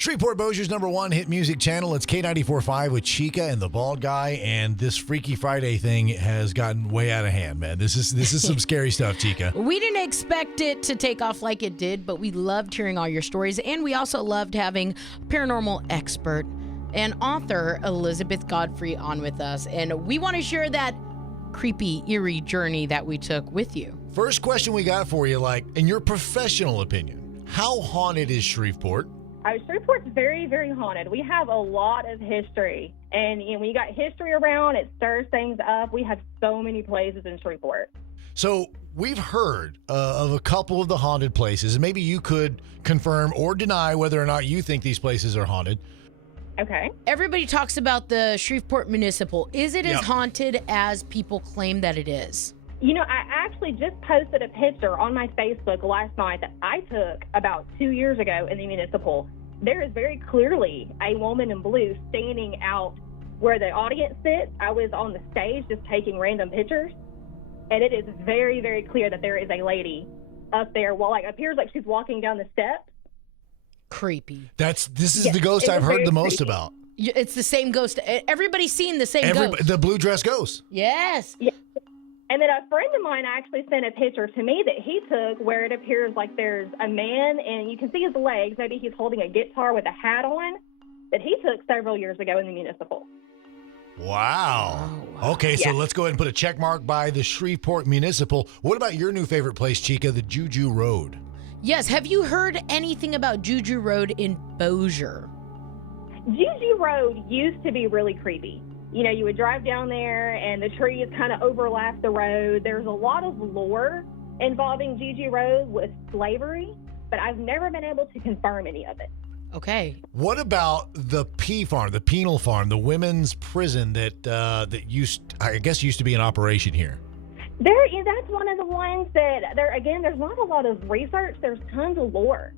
Shreveport Bossier's #1 hit music channel. It's K94.5 with Chica and the Bald Guy, and this Freaky Friday thing has gotten way out of hand, man. This is some scary stuff, Chica. We didn't expect it to take off like it did, but we loved hearing all your stories, and we also loved having paranormal expert and author Elizabeth Godfrey on with us, and we want to share that creepy, eerie journey that we took with you. First question we got for you, in your professional opinion, how haunted is Shreveport? Shreveport's very, very haunted. We have a lot of history. And when you got history around, it stirs things up. We have so many places in Shreveport. So we've heard of a couple of the haunted places. Maybe you could confirm or deny whether or not you think these places are haunted. Okay. Everybody talks about the Shreveport Municipal. Is it as haunted as people claim that it is? I actually just posted a picture on my Facebook last night that I took about 2 years ago in the municipal. There is very clearly a woman in blue standing out where the audience sits. I was on the stage just taking random pictures, and it is very, very clear that there is a lady up there. Appears like she's walking down the steps. Creepy. This is the ghost I've heard the most about. It's the same ghost. Everybody's seen the same ghost. The blue dress ghost. Yes. Yeah. And then a friend of mine actually sent a picture to me that he took where it appears like there's a man and you can see his legs. Maybe he's holding a guitar with a hat on that he took several years ago in the municipal. Wow. Okay, so let's go ahead and put a check mark by the Shreveport Municipal. What about your new favorite place, Chica, the Juju Road? Yes. Have you heard anything about Juju Road in Bossier? Juju Road used to be really creepy. You would drive down there and the trees kind of overlap the road. There's a lot of lore involving Juju Road with slavery, but I've never been able to confirm any of it. Okay. What about the Pea Farm, the penal farm, the women's prison that used to be in operation here? That's one of the ones that there's not a lot of research. There's tons of lore.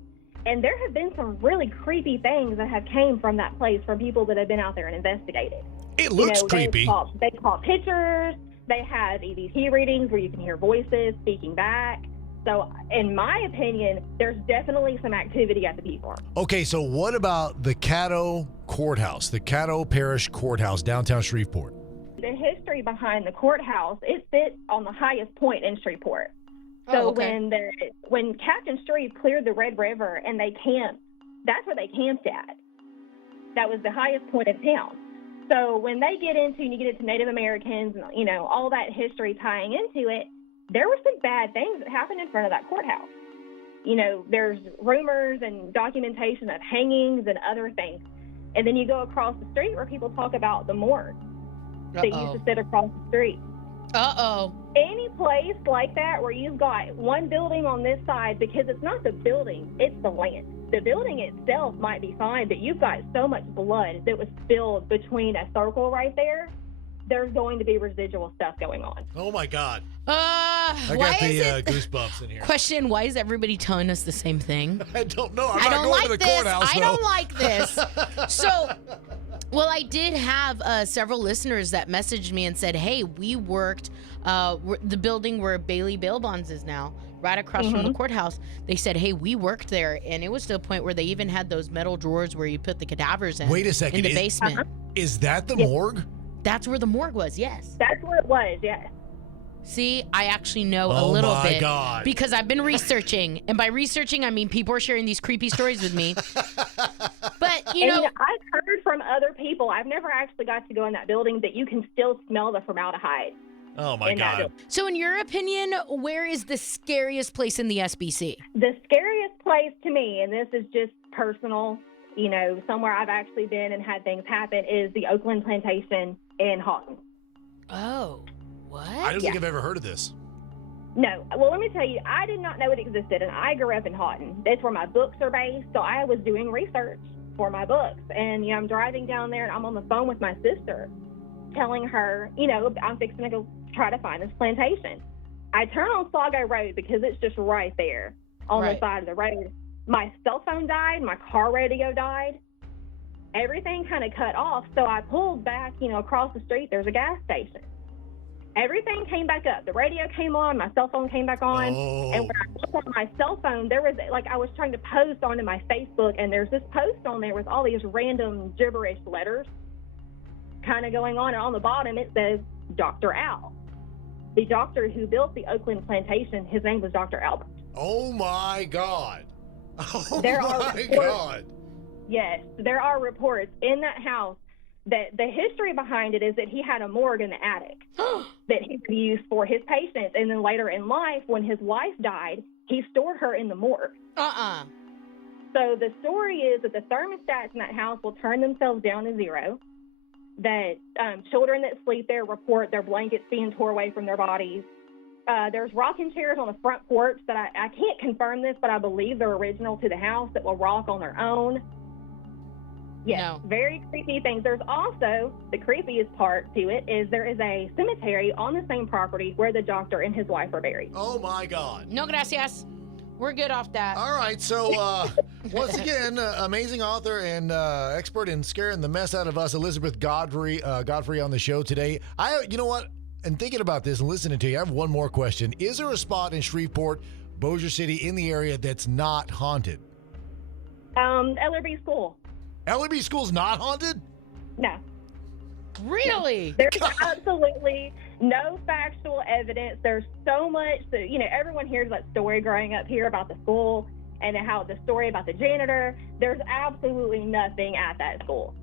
And there have been some really creepy things that have came from that place from people that have been out there and investigated. It looks creepy. They call pictures. They have EVP readings where you can hear voices speaking back. So, in my opinion, there's definitely some activity at the Pea Farm. Okay, so what about the Caddo Courthouse, the Caddo Parish Courthouse, downtown Shreveport? The history behind the courthouse, it sits on the highest point in Shreveport. So when Captain Shreve cleared the Red River and they camped, that's where they camped at. That was the highest point in town. So when you get into Native Americans and, all that history tying into it, there were some bad things that happened in front of that courthouse. There's rumors and documentation of hangings and other things. And then you go across the street where people talk about the morgue that used to sit across the street. Any place like that where you've got one building on this side, because it's not the building, it's the land. The building itself might be fine, but you've got so much blood that was spilled between a circle right there. There's going to be residual stuff going on. Oh, my God. I got the goosebumps in here. Question, why is everybody telling us the same thing? I don't know. I don't like this. Courthouse, I don't like this. I did have several listeners that messaged me and said, hey, we worked the building where Bailey Bail Bonds is now, right across from the courthouse. They said, hey, we worked there, and it was to a point where they even had those metal drawers where you put the cadavers in. Wait a second. In the basement. Is that the morgue? That's where the morgue was, yes. That's where it was, yes. See, I actually know a little bit. God. Because I've been researching. And by researching, I mean people are sharing these creepy stories with me. But, I've heard from other people. I've never actually got to go in that building, that you can still smell the formaldehyde. Oh, my God. So in your opinion, where is the scariest place in the SBC? The scariest place to me, and this is just personal, somewhere I've actually been and had things happen, is the Oakland Plantation in Houghton. Oh, what? I don't think I've ever heard of this. No. Well, let me tell you, I did not know it existed, and I grew up in Houghton. That's where my books are based, so I was doing research for my books. And, I'm driving down there, and I'm on the phone with my sister, telling her, I'm fixing to go try to find this plantation. I turn on Sago Road because it's just right there on the side of the road. My cell phone died. My car radio died. Everything kind of cut off. So I pulled back, across the street. There's a gas station. Everything came back up. The radio came on. My cell phone came back on. Oh. And when I looked on my cell phone, there was, like, I was trying to post onto my Facebook, and there's this post on there with all these random gibberish letters kind of going on. And on the bottom, it says Dr. Al. The doctor who built the Oakland Plantation, his name was Dr. Albert. Oh, my God. Oh, There are my reports- God. Yes, there are reports in that house that the history behind it is that he had a morgue in the attic that he would use for his patients. And then later in life, when his wife died, he stored her in the morgue. So the story is that the thermostats in that house will turn themselves down to zero, that children that sleep there report their blankets being tore away from their bodies. There's rocking chairs on the front porch that I can't confirm this, but I believe they're original to the house that will rock on their own. Yes, No. very creepy things. There's also, the creepiest part to it is there is a cemetery on the same property where the doctor and his wife are buried. Oh, my God. No gracias. We're good off that. All right, so once again, amazing author and expert in scaring the mess out of us, Elizabeth Godfrey on the show today. You know what? And thinking about this and listening to you, I have one more question. Is there a spot in Shreveport, Bossier City, in the area that's not haunted? LRB School. LRB School's not haunted? No. Really? There's absolutely no factual evidence. There's so much that, everyone hears that story growing up here about the school and how the story about the janitor. There's absolutely nothing at that school.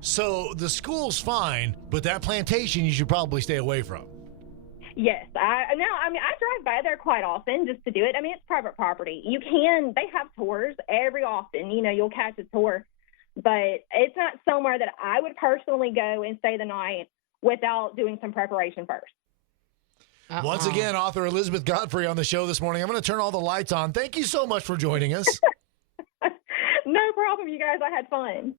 So the school's fine, but that plantation you should probably stay away from. Yes, I drive by there quite often just to do it. I mean, it's private property. They have tours every often. You'll catch a tour, but it's not somewhere that I would personally go and stay the night without doing some preparation first. Once again, author Elizabeth Godfrey on the show this morning. I'm going to turn all the lights on. Thank you so much for joining us. No problem, you guys. I had fun.